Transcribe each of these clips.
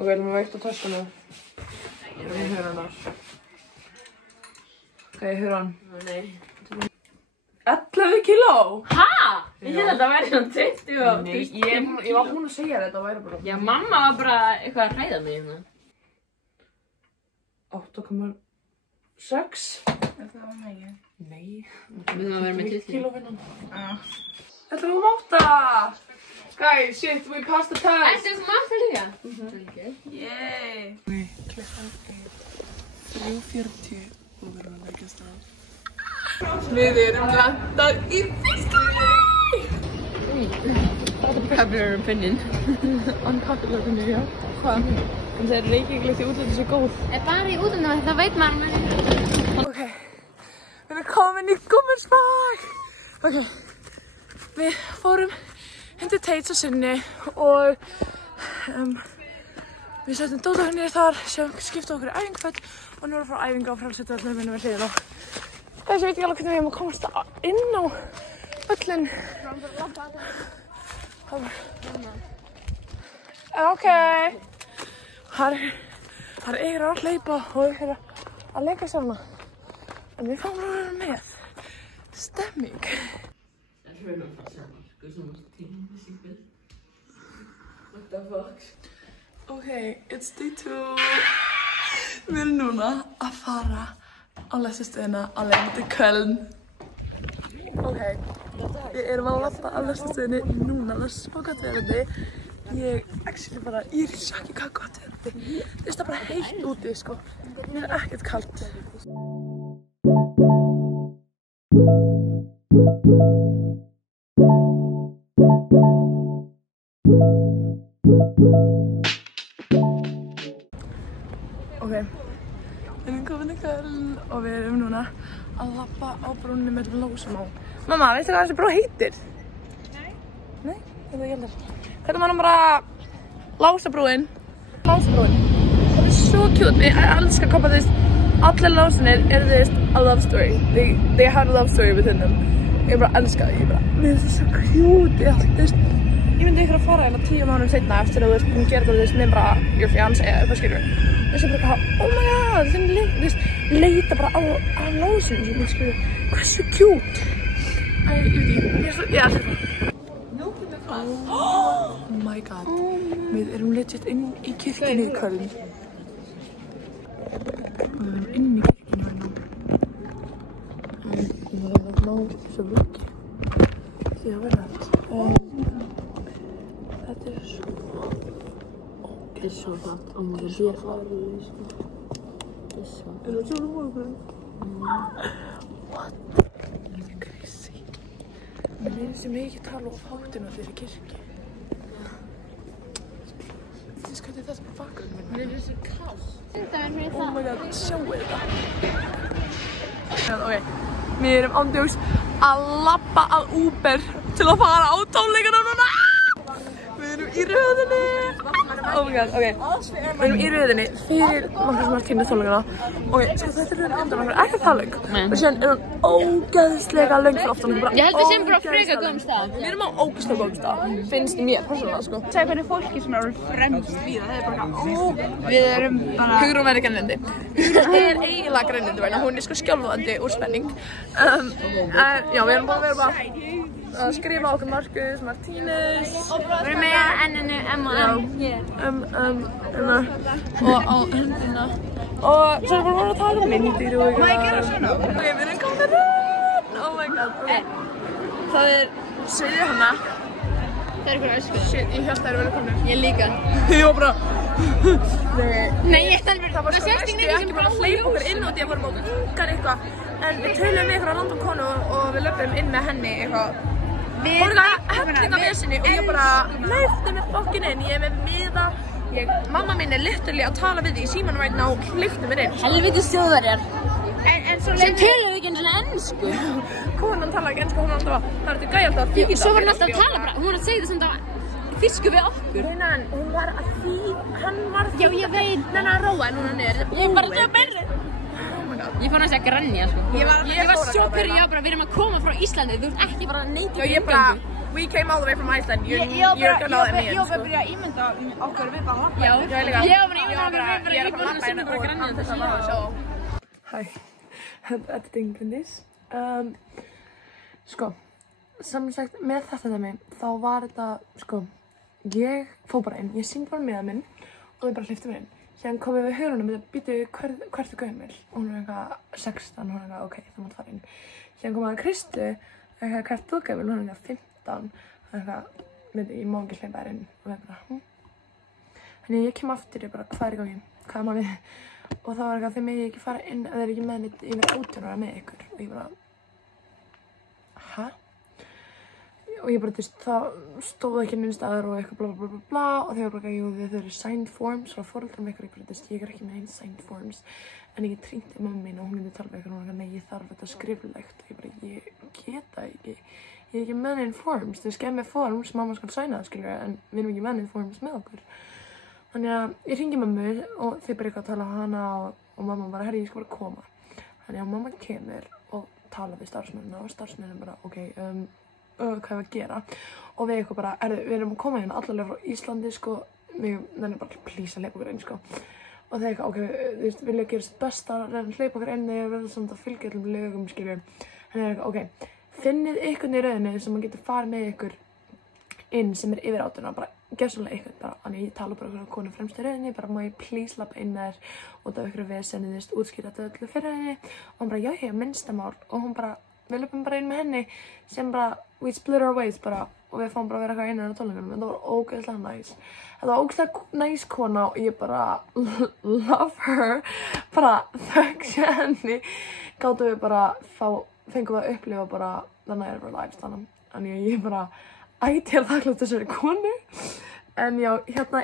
Ok, við erum veikt á töskunni. Ég er að höra hennar. Ok, höra hann. Nei. 11 kíló? Hæ? Ég held að það væri svona 20 og... Nei, ég var búin að segja þetta væri bara... Já, mamma var bara eitthvað að hræða mig hérna. 8,6. Það var mikið. Nei. Við þurfum að vera með 20 kíló vinnan. 11,8! Guys, shit, we passed the test! Ertu sem aftur líka? Yay! Klukkan er 3:40 og við erum að leggjast á. Við erum landað í fiskinni! Popular opinion. Unpopular opinion, já. Hvað? Þannig að Reykjavík í útlöndum svo góð. Bara í útlöndum, það veit maður. Ok, við erum komin í Gummersbach! Ok, við fórum hindi Tates á sinni og við settum dóttur henni þar sem skipta okkur í æfingaföt og nú erum við að fara á æfingu á frjálshyttuvellinum við hliðina. Ég veit ekki alveg hvernig við erum að komast inn á völlinn. Ok. Það er eiginlega að hleypa og við erum að leika saman. En við fáum að vera með. Stemming. What the fuck? Ok, it's day 2. Við erum núna að fara á lestarstöðina á leiðinni til Köln. Ok, við erum að labba á lestarstöðinni núna, það er svo gott verandi. Ég er í sjokki hvað gott verandi. Það er bara heitt úti, sko. Mér er ekkert kalt. Ok, við erum komin í Köln og við erum núna að labba á brúnni með Lósamá. Mamma, veistu hvað þessi brú heitir? Nei. Nei? Þetta er gældar. Hvernig mann bara Lásabrúin? Lásabrúin. Það er svo cute. Ég elskar hvað bara allir lásanir eru a love story. They have a love story with hundum. Ég bara elska það. Mér finnst það svo cute. Ég myndi ykkur að fara hérna 10 mánuðum seinna eftir að þú ert búin að gera það með bara your fiance eða eitthvað skilur. Þessi bara eitthvað, oh my god, þinn leita bara á lásinu sem ég skilur. Hversu cute. Ég veit ekki, ég elskar það. Oh my god, við erum legit inn í kirkjunni í Köln. Við erum inn í kirkjunni hérna. En við erum að ná þessu vloggi. Því að vera þetta. Þetta er svo Þetta er svo hlátt og maður er farið, sko. Þetta er svo hlátt. Er það tjóðum morgun? What? Þetta er crazy. Mér finnst ég mig ekki tala of háttinn á þeirri kirkju. Þið skauti þetta på bakgrunn minna. Mér er svo kallt. Oh my god, sjáu þetta. Ok, við erum ándjóks að labba að Uber til að fara á tónleikana núna. Við erum í röðinni. Oh my god, ok. Við erum í röðinni fyrir Marcus Martínez tónleikana. Ok, sko þetta er röðin undan okkur, ekki það löng. Og síðan er hún ógeðslega löng fyrir aftan okkur. Ég held við séum bara frekar góðum stað. Við erum á ógeðslega góðum stað, finnst mér persónulega, sko. Segja hvernig fólki sem eru fremst við það, er bara við erum bara... Hugrún verður grænlendi. Hugrún er eiginlega grænlendi vegna, hún er sko skjálfandi úr spenning. Já, við erum bara að vera bara að skrifa okkur Marcus Martínez. Við erum með N-inu, M og M. Og á hendina. Og svo erum við bara að taka myndir og eitthvað. Má ég gera svona? Ok, við erum komin rann. Oh my god. Það er sviðið hana. Það er ykkur öskuða. Shit, ég held að það eru verið komin. Ég líka. Ég var bara... Nei, ég stend verið. Það sést ekki bara að hleypa okkur inn og því að vorum á ungar eitthvað. En við töluðum við ykkur á random konu og við löpum inn með henni eitthvað. Hún er helling af vesinni og ég bara hleypti mig fokkin inn. Ég er með miða. Mamma mín er literally að tala við því í símanum right now og hleypti mér inn. Helviti Þjóðverjar. Sem töluðu ekki eins og ensku. Konan talaði ekki ensku, hún var alltaf að það er þetta gæja alltaf að þýða. Svo var hún alltaf að tala bara, hún var að segja það sem það þýsku við okkur. Hún var að þýða, hann var að Já, ég veit. Nenna að róa en hún er niður. Ég var að berri. Ég fór næst að grænja, sko. Ég var svo pyrruð, ég var bara, við erum að koma frá Íslandi, þú ert ekki bara að neita Já, ég bara, we came all the way from Iceland. You're gonna know that me. Ég var bara að byrja að ímynda okkur við bara lappa. Já, ég líka. Ég var bara að ímynda okkur við bara Ég er að lappa hérna og án þess að ná að sjá. Hæ, þetta er Dingbindis. Sko, samsagt með þetta dæmi, þá var þetta, sko, ég fór bara inn, ég syngdi bara með minn og þau bara hleyptu mér inn. Síðan kom við hörunum og þau býtu hvert gömul og hún eitthvað 16, hún eitthvað ok, það mátt fara inn. Síðan kom Kristu, eitthvað hvert þú gömul, hún eitthvað 15, eitthvað, ég má ekki hleypa þér inn og við bara, Þannig ég kem aftur, ég bara, hvað er í gangi, hvað er málið? Og það var eitthvað, þið megið ekki fara inn, eða ekki með neitt yfir 18 ára með ykkur og ég bara, hæ? Og ég bara, þú veist, það stóð ekki neins staðar og eitthvað bla bla bla bla og þeir bara, jú, þau eru signed forms frá foreldrum ykkur, ég bara, þú veist, ég er ekki með einn signed forms en ég tríndi mömmu mín og hún myndi tala við ykkur og hún var, nei, ég þarf þetta skriflegt og ég bara, ég get það ekki, ég er ekki með einn forms, þú veist, gef mér forms, mamma skal signa það, skilur, en við erum ekki með einn forms með okkur. Þannig að ég hringi mömmu og þeir bara eitthvað að tala hana og mamma bara, herri, ég skal bara koma. Þannig að mamma kemur og tala við starfsmennina og starfsmennina bara, ok, hvað ég að gera og við eitthvað bara, við erum að koma hérna allavega frá Íslandi, sko, við nefnum bara, please að hleypa okkur inn, sko. Og það eitthvað, ok, þú veist, vilja gera sitt besta, reyna að hleypa okkur inn þegar við verðum samt að fylgja öllum lögum, skilju. Þannig eitthvað, ok, finnið ykkur í rauninni sem að getur farið með ykkur inn sem er yfir 18 ára, bara gerðsvonlega ykkur, bara, þannig ég tala bara okkur á konu fremst í rauninni, bara má ég please lappa inn með þér út af ykkur vesenni, þú veist, útskýra þetta öllu fyrir henni og hún bara, já, minnstamál og hún bara, við löpum bara inn með henni sem bara, we split our ways bara og við fáum bara að vera eitthvað einan á tónleikunum en það var ógeðslega næs. Þetta var ógeðslega næs kona og ég bara love her, bara þökk sé henni, gátum við bara fengum við að upplifa bara the night of our lives þannig að ég bara ætíð þakklátt þessari konu. En já, hérna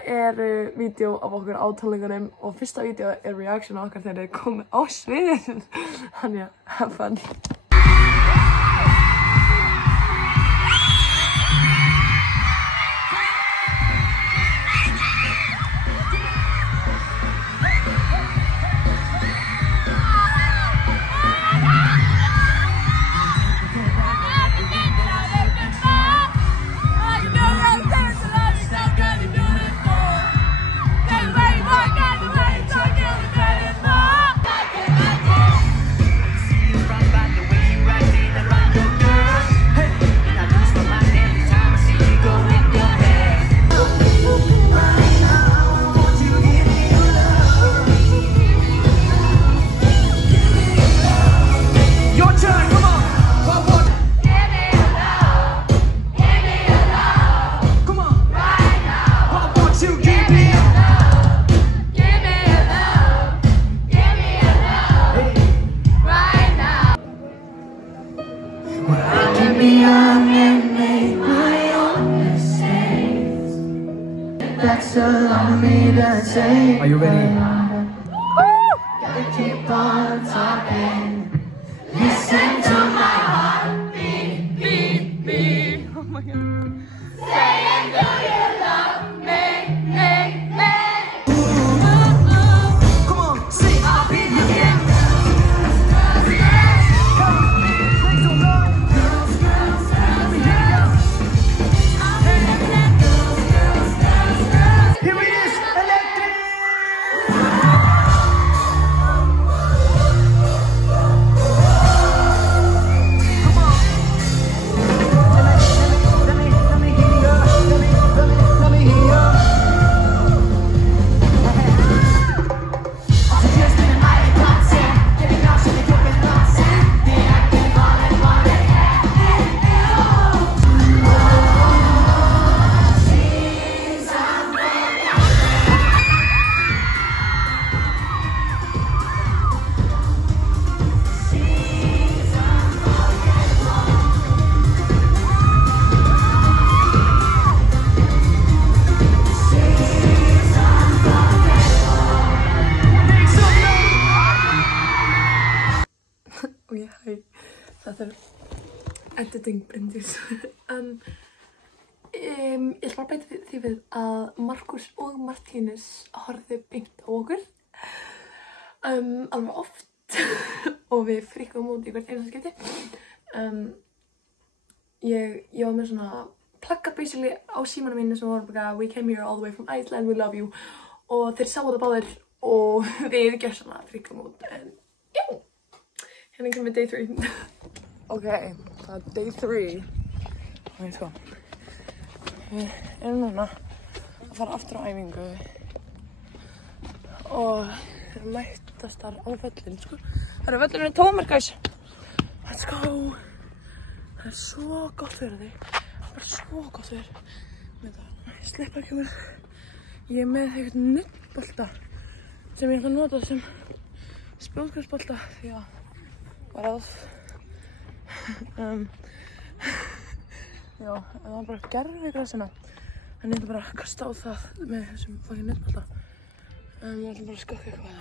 vídeo af okkur á tónleikunum og fyrsta vídeo reaction okkar þegar þið komið á sviðið. Þannig að, have fun. Are you ready? Gotta keep on talking. Listen to my heartbeat, beat, beat. Oh my God. Saying, do you love me, me, me? Come on, sing. I'll be looking. Here it is, electric. Þetta er Dingbindis. Ég ætla bara að bæta því við að Markus og Martínus horfðu beint á okkur alveg oft og við fríkum út í hvert einasta skipti. ég var með svona plugga basically á símanum mínu sem var bara We came here all the way from Iceland, we love you og þeir sáu þetta báðir og við gerðum svona fríkum út en já, hérna kemur day 3. Ok, það day 3. Ok, sko. Við erum núna að fara aftur á æfingu og við erum mættastar á völlin, sko. Það eru völlin tómir, guys. Let's go. Það svo gott fyrir þig. Það svo gott fyrir. Ég slepp ekki mér. Ég með eitthvað nuddbolta sem ég ætla að nota sem spjótgræsbolta því að bara að já, það var bara gervigræsina en ég ætla bara að kasta á það með þessum fucking nuddbolta ég ætla bara að skakka eitthvað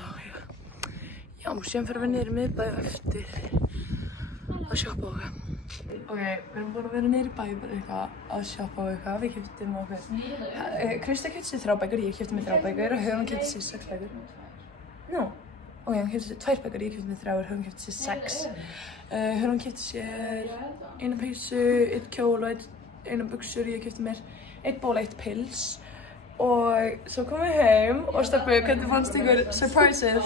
já, síðan fyrir við niður í miðbæ eftir að shoppa og eitthvað ok, við erum búin að vera niður í bæ bara eitthvað að shoppa og eitthvað við keyptum okkur Krista keypti sér 3 bækur, ég keypti mér 3 bækur og Hugrún keypti sér 6 bækur ok, hann keypti sér 2 bækur, ég keypti mér 3 og Hugrún keypti sér 6 Hugrún keypti sér 1 peysu, 1 kjól og 1 buxur, ég keypti mér 1 ból, 1 pils og svo komum við heim og Stebbi, hvernig fannst ykkur surprises?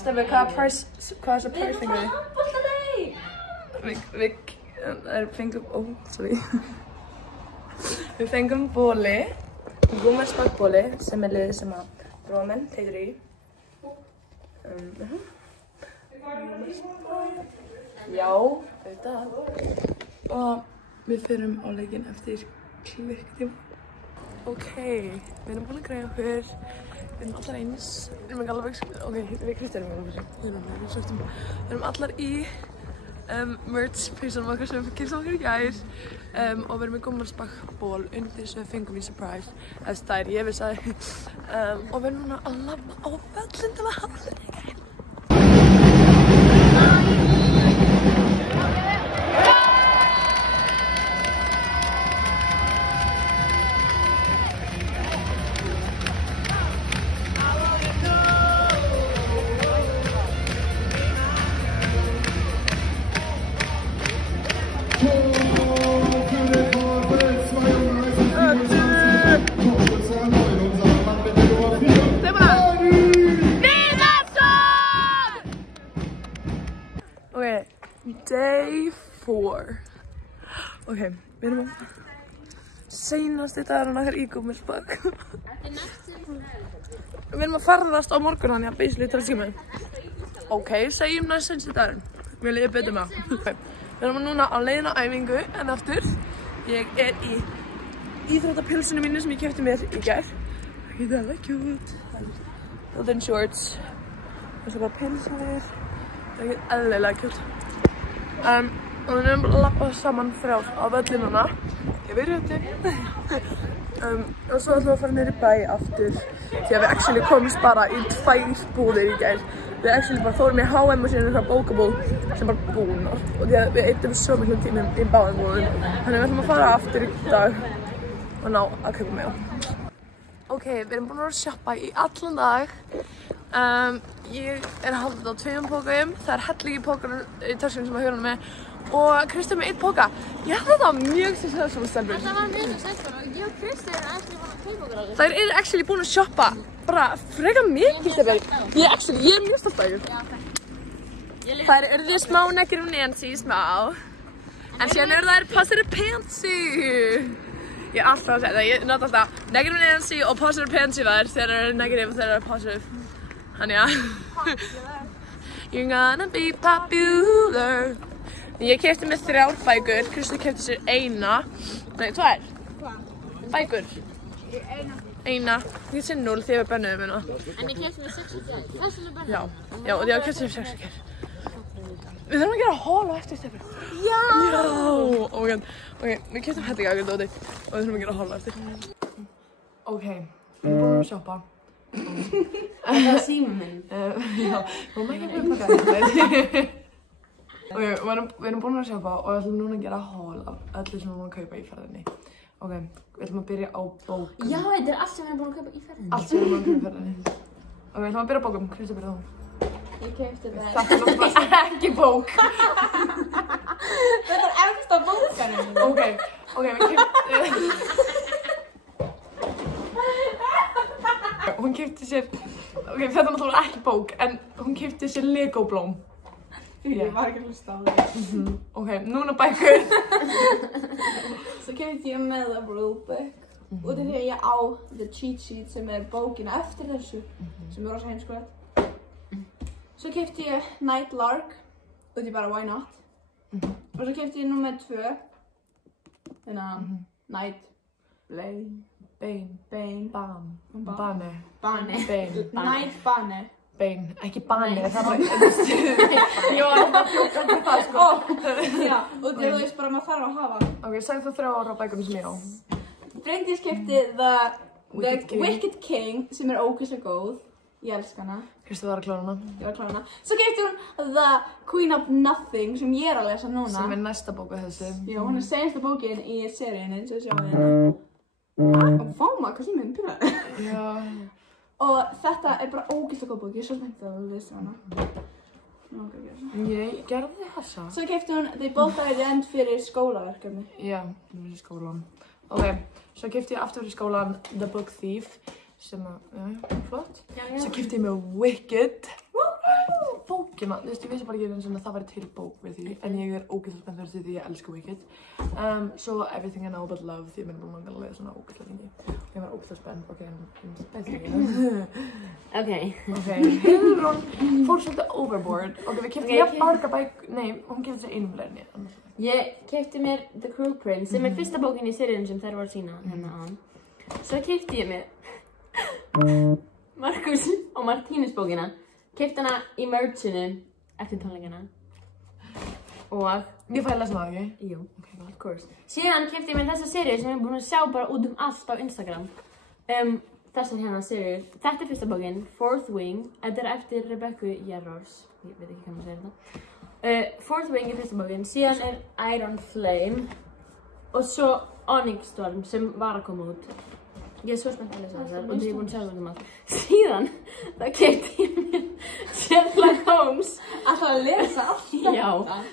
Stebbi, hvaða surprise fengur þið? Við fengum, við fengum bóli, gúmmelsbakkbóli sem liðið sem að bróða minn heitir í. Já, auðvitað. Og við förum á leikinn eftir klukkutíma. Ok, við erum búin að greiða okkur, við erum allar eins, við erum ekki alveg, ok, við Kristi erum ekki alveg, við erum allar í merch-peysunum okkar sem við kynstum okkur í gær og við erum með gúmmelsbakkból undir sem við fengum í surprise, eða stær, ég vissi það og við erum núna að labba á völlin til að hafa þetta í gær. Day 4. Ok, við erum á seinasti dagurinn okkar í Gúmmelsbakk. Við erum að ferðast á morgun þannig að basically 3 tíma. Ok, segjum næst seinasti dagurinn. Mér líður betur með það. Okay. Við erum núna á leiðin á æfingu en aftur. Ég í íþróttapilsinu mínu sem ég keypti mér í gær. Það er alveg cute. Golden shorts. Það er bara pilsar. Það er eðlilega cute. Og við erum að labba saman frjálf á völlin núna. Ég veit þetta. Og svo ætlum við að fara niður í bæ aftur. Því að við actually komumst bara í 2 búðir í gær. Við actually bara fórum í H&M og síðan eitthvað bókabúð sem bara búnar. Og því að við eyddum svo miklum tímum í báðum búðum. Þannig við ætlum að fara aftur í dag og ná að kaupa með. Ok, við erum búin að shoppa í allan dag. Ég er að halda þetta á 2 pókum, það er hellingi pókar í törskunum sem að Hugrún með og Kristi með 1 póka. Ég held þetta mjög successful stelpur. Það var mjög successful og ég og Kristi erum actually búin að kaupa okkur alveg. Þær eru actually búin að shoppa bara frekar mikið stelpur. Ég er mjög stolt af þér. Þær eru smá negative Nancy, smá. En síðan eru þær positive Pansy. Ég er alltaf að segja það, ég nota alltaf negative Nancy og positive Pansy þær. Þeir eru negative og þeir eru positive. Þannig að You're gonna be popular. Ég keypti mér 3 bækur, Kristi keypti sér 1. Nei, 2. Bækur. 1. Ég keypti sér 0 þegar við bönnuðum hérna. En ég keypti mér 6 í gær. Hvers vegna bönnuðum? Já, og ég keypti sér 6 í gær. Við þurfum að gera haul á eftir stefnu. Já! Oh my god. Ok, við keyptum hellinga okkur dóti og við þurfum að gera haul á eftir. Ok, við erum búin að shoppa. Það var síminn minn. Já, og maður ekki að pakka þetta. Ok, við erum búin að shoppa og við ætlum núna að gera haul af öllu sem við erum að kaupa í ferðinni. Ok, við ætlum að byrja á bókum. Já, þetta er allt sem við erum búin að kaupa í ferðinni. Allt sem við erum búin að kaupa í ferðinni. Ok, við ætlum að byrja á bókum. Kristi, byrja þú. Ég keypti þetta. Þetta er náttúrulega ekki bók. Þetta er efsta bókanum. Ok, við keyptum... Hún keypti sér... Ok, þetta er náttúrulega ekki bók, en hún keypti sér Lego-blóm. Ég var ekki að hlusta á það. Ok, núna bækur. Svo keypti ég með það rulebook. Út af því að ég á the cheat sheet sem er bókina eftir þessu, sem er rosa heimskulegt. Svo keypti ég Night Lark, út í bara why not. Og svo keypti ég númer 2, Night Bane. Night Bane. Bein, ekki bani, það var... Ég var að fljóka til það, sko. Já, og þú veist bara maður þarf að hafa. Ok, sagði þú 3 ára á bækunum sem ég á. Bryndís keypti The Wicked King, sem er ógeðslega góð. Ég elska hana. Kristu var að klára hana. Ég var að klára hana. Svo keypti hún The Queen of Nothing, sem ég er að lesa núna. Sem er næsta bóka þessu. Já, hún er seinasta bókin í seríunni, svo sjáum við hérna. Og fáma, hvað sem ég pyrra. Já. Og þetta er bara ógeðslega góð bók, ég er svo spennt að lesa hana. Ég gerði þessa. Svo keypti hún They Both Die at the End fyrir skólaverkefni. Já, fyrir skólan. Ok, svo keypti ég aftur fyrir skólan The Book Thief, sem að, flott. Svo keypti ég með Wicked. Bókina, þú veist, ég vissi bara ekki eins og það væri til bók við því, en ég er ógeðslega spennt fyrir því ég elska Wicked. Svo Everything I Know About Love, því ég minn búin að lesa svona ógeðslega lengi. Ég var ógeðslega spennt, ok, Ok. Hugrún fór svolítið overboard. Ok, við keyptum jafn marga nei, hún keypti sér einum fleiri. Ég keypti mér The Cruel Prince, sem er fyrsta bókin í seríunum sem þær var að sína hérna áðan. Svo keypti ég mér Marcus og Martínus bókina. Keypti hana í merchinu eftir tónleikana. Og ég fæði að lesa það, ekki? Jú, of course. Síðan keypti ég mér þessa seríu sem ég er búin að sjá bara út allt á Instagram. Þessar hérna seríur. Þetta er fyrsta bókin, Fourth Wing. Þetta er eftir Rebekku Jarrors. Ég veit ekki hvað maður segir þetta. Fourth Wing er fyrsta bókin. Síðan er Iron Flame. Og svo Onyx Storm sem var að koma út. Ég er svo spennt að lesa þessar og því ég er búin að sjá það allt. Síðan þá keypti ég mér Sherlock Holmes. Alltaf að lesa allt þetta? Já,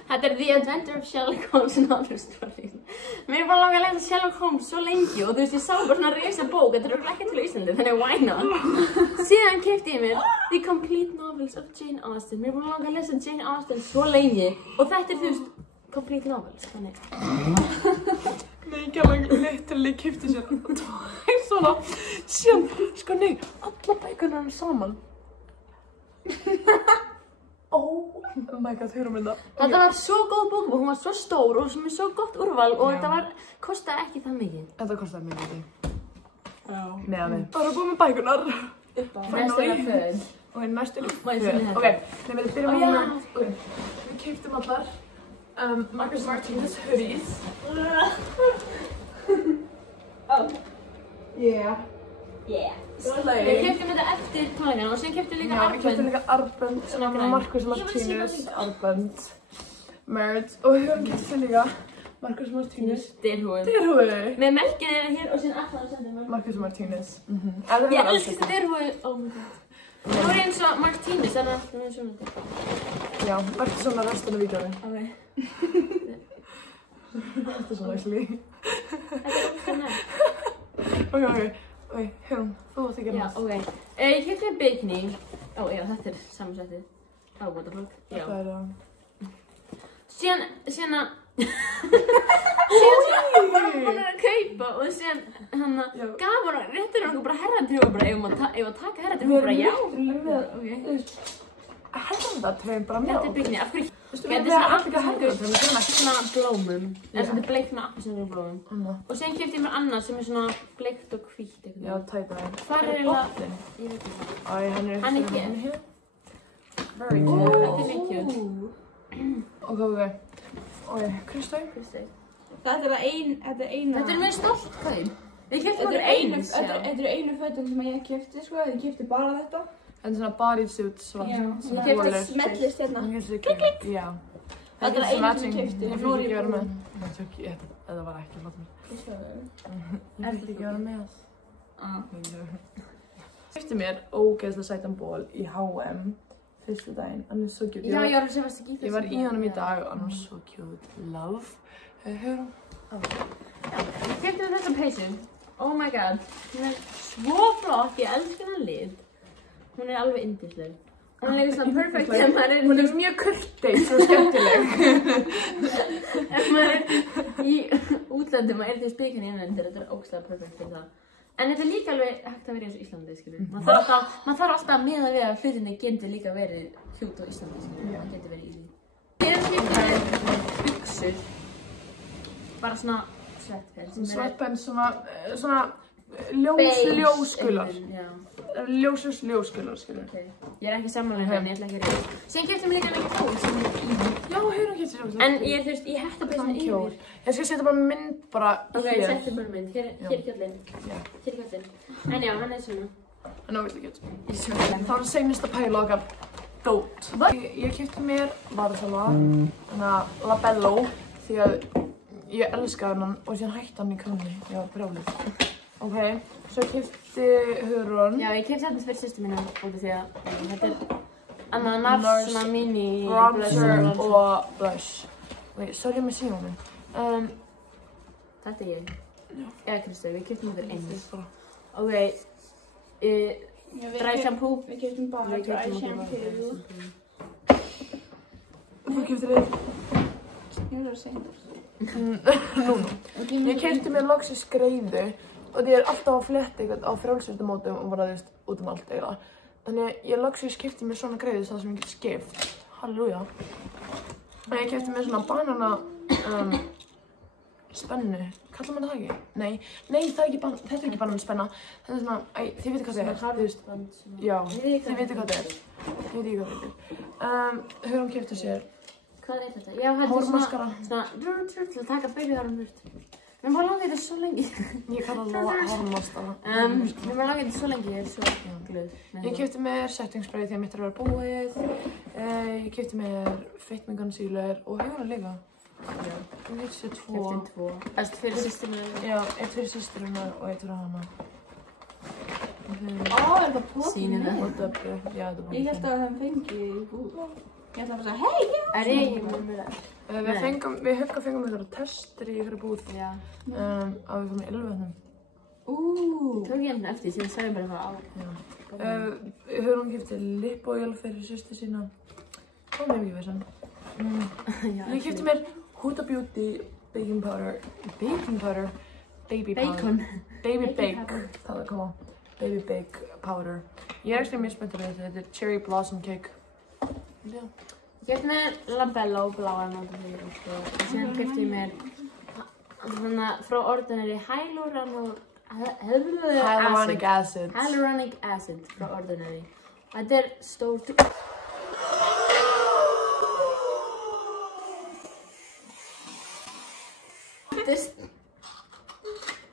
þetta er The Adventure of Sherlock Holmes and Other Stories. Mér er bara langað að lesa Sherlock Holmes svo lengi og þú veist ég sá bara svona risa bók, þetta er ekki til á Íslandi, þannig why not? Síðan keypti ég mér The Complete Novels of Jane Austen. Mér er bara langað að lesa Jane Austen svo lengi og þetta er þú veist complete novels, þannig. Nei, ekki alveg literally keypti sér 2 svona. Síðan, sko nei, alla bækurnar eru saman. Oh my god, heyrum við það. Þetta var svo góð bókabók, hún var svo stór og sem er svo gott úrval og þetta kostaði ekki það mikið. Þetta kostaði mikið ekki. Já. Nei, það var búið með bækurnar. Næstu er föð. Ok, næstu er föð. föð. Ok, við byrjum að hérna. Við keyptum allar Marcus Martinez hoodies. Yeah. Slay. Við keyptum þetta eftir tónleikana og sem keyptum líka Já, við keyptum líka armbönd, svona Marcus Martinez armbönd. Merch. Og við höfum keypt sér líka Marcus Martinez derhúfu. Með melkinu hér og síðan aftan að senda Marcus Martinez. Ég elskar derhúfu. Oh my god. Nú er eins og Martinez, þannig að það er svona. Já, verður svona restin af vídeóinu. Ok. Þetta er svona actually. Þetta er svona. Ok, hérna, þú átt ekki að Já, ok. Ég keypti mér bikini. Ó, já, þetta er samansettið. What the fuck. Já. Þetta er að... Síðan var hún búin að kaupa og síðan gaf hún, réttur hún bara herratrúi bara, ef að taka herratrúi, hún bara já. Herratrúi bara mjá. Þetta er bikini, af hverju? Veistu, Þetta er svona appelsínugull, þetta er svona blómum. Þetta er bleikt með appelsínugullblómum. Og síðan keypti ég mér annað sem er svona bleikt og hvítt eitthvað. Já, tæpaði. Hvar er eiginlega? Ég veit ekki. Æ, hann er hér. Very cute. Þetta er mjög cute. Ok. Kristau? Þetta er eina... Þetta er mjög stolt kaup. Þetta eru einu fötin sem ég keypti, sko. Ég keypti bara þetta. En svona bodysuit svart. Já, ég keypti smellist hérna. Klikk. Já. Þetta er einu sem ég keypti. Ég fikk ekki vera með. Þetta var ekki flott mér. Ég fikk ekki vera með. Ég keypti mér ógeðslega sætan ból í H&M fyrstu daginn, hann svo cute. Já, ég var að segja fast ekki í Ég var í honum í dag og hann var svo cute. Love. Hugrún. Ég keypti mér þessa peysu. Oh my god. Hún svo flott, ég elska hennar lit. Hún alveg yndisleg. Hún líka svona perfect þegar maður Hún mjög kurteis og skemmtileg. ef maður í útlöndum, maður til spikan í innlendir, þetta ógeðslega perfect fyrir það. En þetta líka alveg hægt að vera eins og Íslandi, skilur. Maður þarf alltaf að miða við að hlutinni getur líka verið cute á Íslandi, skilur. Það getur verið easy. Ég keypti mér buxur. Bara svona sweatpants. Sweatpants, svona ljósgular. Ljósgular, skilur. Okay. Ég ekki sammála henni, ég ætla ekki að reyna. Síðan keypti mér líka kjól sem Já, Hugrún keypti sér. En ég þú veist, ég hætti að peysunni yfir. Ég skal setja bara mynd bara Ok, settu bara mynd. Hér er kjóllinn. Hér er kjóllinn. En já, hann svona. Hann er ógeðslega cute. Það var seinast að pæla okkar dót. Ég keypti mér varðsala, Labello, því að ég elskaði hann og síðan hætti hann í kanni. Ég var brjálið. Ok, svo keypti Hugrún. Já, ég keypti þetta fyrir sýstu mína út af því að þetta er annað NARS, svona mini bronzer og blush. Wait, sorry með síma minn. Þetta er ég. Eða Kristof, við keyptum okkur eins. Ok, dry shampoo. Við keyptum bara dry shampoo. Þú keyptir þið? Ég er að segja Núna. Ég keypti mér loksins greiðu og ég er alltaf að fletta eitthvað á frjálsýstumótum og bara út allt eiginlega. Þannig að ég loksins keypti mér svona greiðu það sem ég get skipt. Halleluja. Og ég keypti mér svona banana spennu. Kallar maður það ekki? Nei, það er ekki þetta er ekki banana spenna. Þetta er svona, þið veitir hvað það er. Já, þið veitir hvað það er. Ég veit ekki hvað það er. Hugrún keypti sér Hvað er þetta? Já, þetta er hármaskara. Svona til að taka babyhárum burt. Mér var langið þetta svo lengi. Ég kalla það hármaskara. Mér var langið þetta svo lengi, ég er svo glöð. Ég keypti mér setting spray því að mitt er að vera búið. Ég keypti mér fake me concealer og Hugrún líka. Ég keypti sér 2. Keypti 2. Æst fyrir systurna? Já, 1 fyrir systurina og 1 fyrir hana. Ó, er það plott? Sýnir það? Og döbbi, já þetta er Ég held að það fengi í búð. Ég ætla bara að segja, hei, Er ég með mér það? Við Hugga fengum eitthvað testur í ykkur búð. Já. Að við fórum í Ylvötnum. Tók ég henni eftir, síðan sagði ég bara eitthvað á. Hugrún keypti lip oil fyrir systur sína. Það var mjög mikið vissan. Ég keypti mér Huda Beauty baking powder. Baby Bacon. Baby bake. Það er koma. Baby bake powder. Ég er ekki mjög spenntur við þetta er cherry blossom cake. Já. Ég keypti mér Labello bláan og síðan keypti ég mér svona frá Ordinary Hyaluronic acid. Hyaluronic acid frá Ordinary. Þetta er stór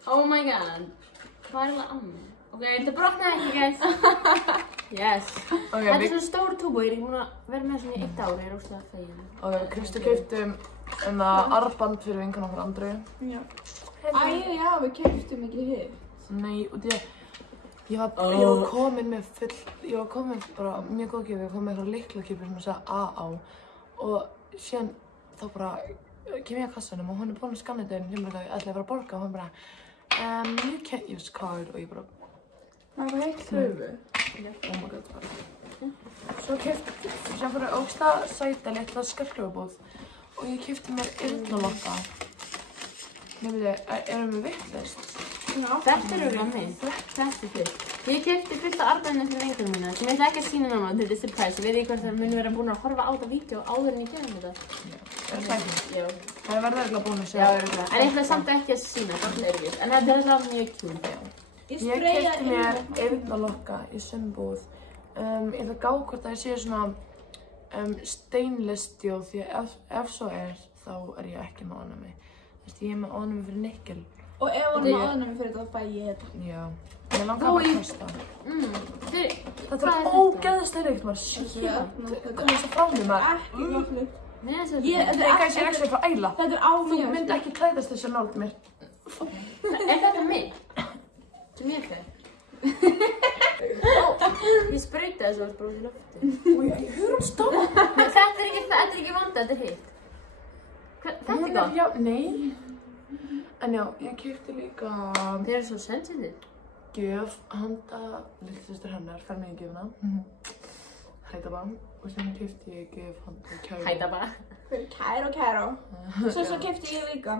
Oh my god. Hvað er það annað? Ok, þetta brotnaði ekki, guys. Yes. Okay, Þetta er svona stór túbú, ég er ekki búin að vera með svona í 1 ár, ég er óslega fegin. Ok, Kristi keypti armband fyrir vinkun okkur Andreu. Já. Já, við keyptum ekki hitt. Nei, og ég var komin með bara mjög góð gjöf, ég var komin með eitthvað lyklakipur sem að segja A á og síðan þá bara kem ég að kassanum og hún er búin að skanna þetta sem bara ætlaði að fara að borga og hún bara you can't use card og ég bara Það var heilt hlöfu. oh my god bara svo fór ég ógsta sæta litla skarklöfubóð og ég keypti mér eyrnalokka. Erum við vitlaust? Þetta er auðvitað mig. Þetta er fyrst. Ég keypti fullt af armböndum fyrir vinkunum mína sem ég ætla ekki að sýna náma, þetta er surprise. Ég veit ekki hvort það muni vera búin að horfa á þetta vídeo áður en ég gerum þetta. Er það ekki? Já. Það verður eitthvað búin að Já, segja. örugglega. En ég ætla samt ekki að sýna, þetta er erfitt. En þetta er alltaf mjög cute. Ég keypti mér eyrnalokka í sömbúð. Ég ætla að gá hvort það sé svona stainless steel því að ef svo er þá er ég ekki með ofnæmi. Ég er með ofnæmi fyrir nikkel. Og ef hún er með ofnæmi fyrir þetta, þá fæ ég þetta. Já. Ég langar bara að testa. Þetta er ógeðslega reykt maður. Shit. Það komið svo frá mér maður. Ekki gott hlut. Nei, þetta er Ég er ekki frá æla. Þetta er Þú áfengar. myndi ekki klæðast þessu nált mér. Er þetta minn? Sem ég fer? Ég Ég sprauta þessu allt bara út í lofti. Új, ég höfður hann stáð. Nei, þetta er ekki vanda, þetta er hitt. Þetta er gott. Já, nei. En já, ég keypti líka Þið eru svo sensitive. gjöf handa litlustur hennar, fermingagjöfina. Hætaba. Og sem keypti ég gjöf handa Kæru. Hæta bara. Fyrir Kæru. Svo keypti ég líka.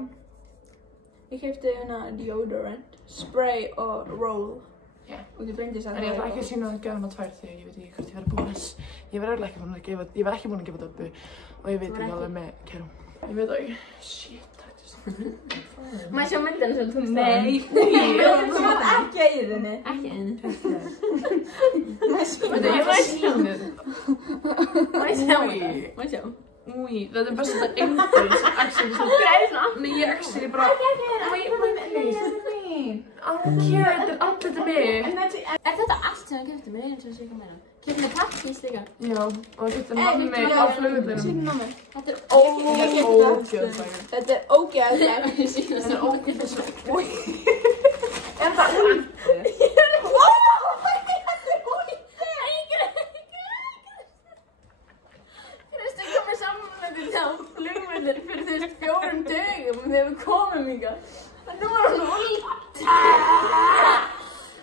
Ég keypti hérna deodorant, spray og roll. Já. Út í Bryndís að En ég ætla ekki að sína það gjöfina tvær því að ég veit ekki hvort ég verði búin að... Ég verði ekki búin að gefa Döbbu og ég veit ekki alveg með Kæru. Ég veit ekki. Shit, Má ég sjá myndina sem þú Nei, þú mátt ekki að þinni. Ekki einu. Veit ég var sínir. Má ég sjá. Új, þetta er besta einhverjum sem actually svo græna. Nei, ég actually bara... Þetta er allir mig. Er þetta allt sem þú kefti mér eins og sé ekki meina? Kefti mér pakkís líka? Já, og það getur nammi á flugullinum. Sýnum nammi. Þetta er Ógeðslega. Þetta er ógeðslega. Þetta er ógeðslega. Új. Er það új? Kristu komið saman með þetta á flugvellir fyrir þú veist 4 dögum þegar við komum hingað. En nú var hann úllt.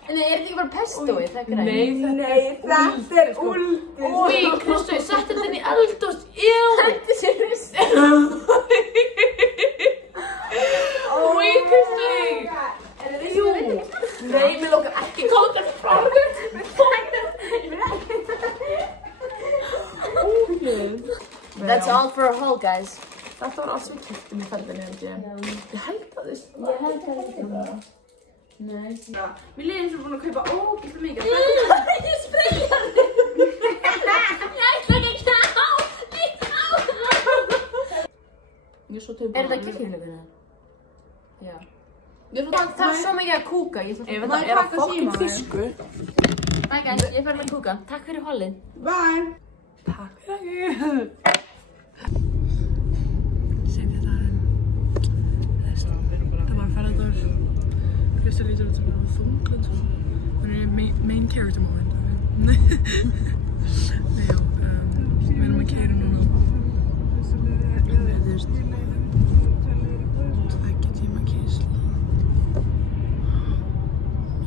En er þetta ekki bara pestóið, það er græn? Nei, þetta er úldi. Új, Kristu, ég setti þetta inn í eldhús. Jú. Þetta sér vissi. Új, Kristu. Jú. Nei, mér lókar ekki kókar frá mér. That's all for a haul, guys. Þetta var allt sem við keyptum í ferðinni, held ég. Ég held að þess. Ég held það ekki. Nei. Mér líður eins og búin að kaupa ógeðslega mikið. Ég spreyja þig. Ég ætla ekki að á. Ég er svo tilbúin. Er þetta kirkjuglögguna? Já. Það er svo mikið að kúka. Ég Ef þetta er að fokkin fisku. Bye guys, ég fer með að kúka. Takk fyrir hollið. Bye. Takk fyrir það. Seinni dagurinn. Það var ferðardagur. Kristu lítur út sem það var þunglind. Það er main character moment. Nei, já. Við erum að keyra núna. Það verðist 2 tíma keyrsla.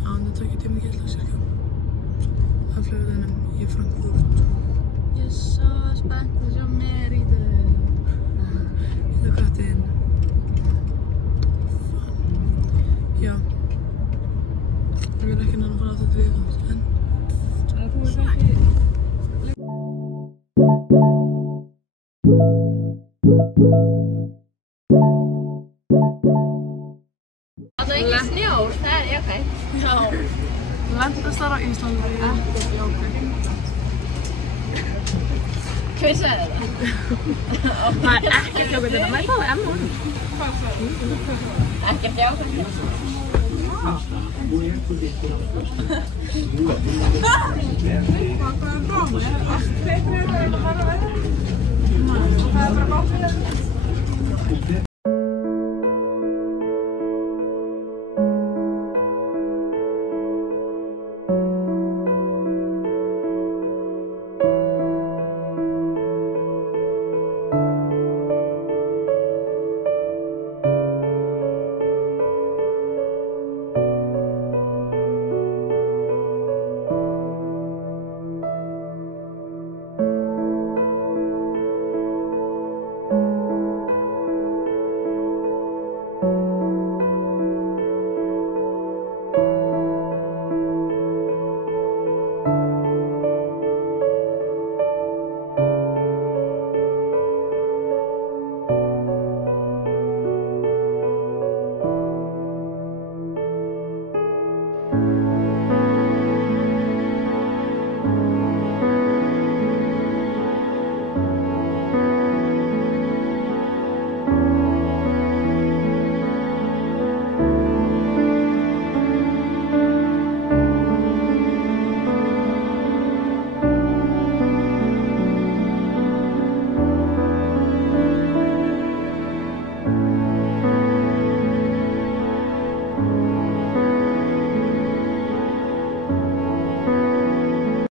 Já, það er 2 tíma keyrsla cirka. Af flugvellinum í Frankfurt. Ég er svo spennt að sjá mér í dag. Þetta er kattinn. Já. Ég vil ekki náttúrulega fara á þetta við það, en... Þú veist ekki... Það er ekki snjór, það er jákvæmt. Já. Lentastar á Íslandi. Ekkert jákvæmt. Hver sagði þetta? Það er ekkert jákvæmt þetta. Má ég fá það M1? Ekkert jákvæmt.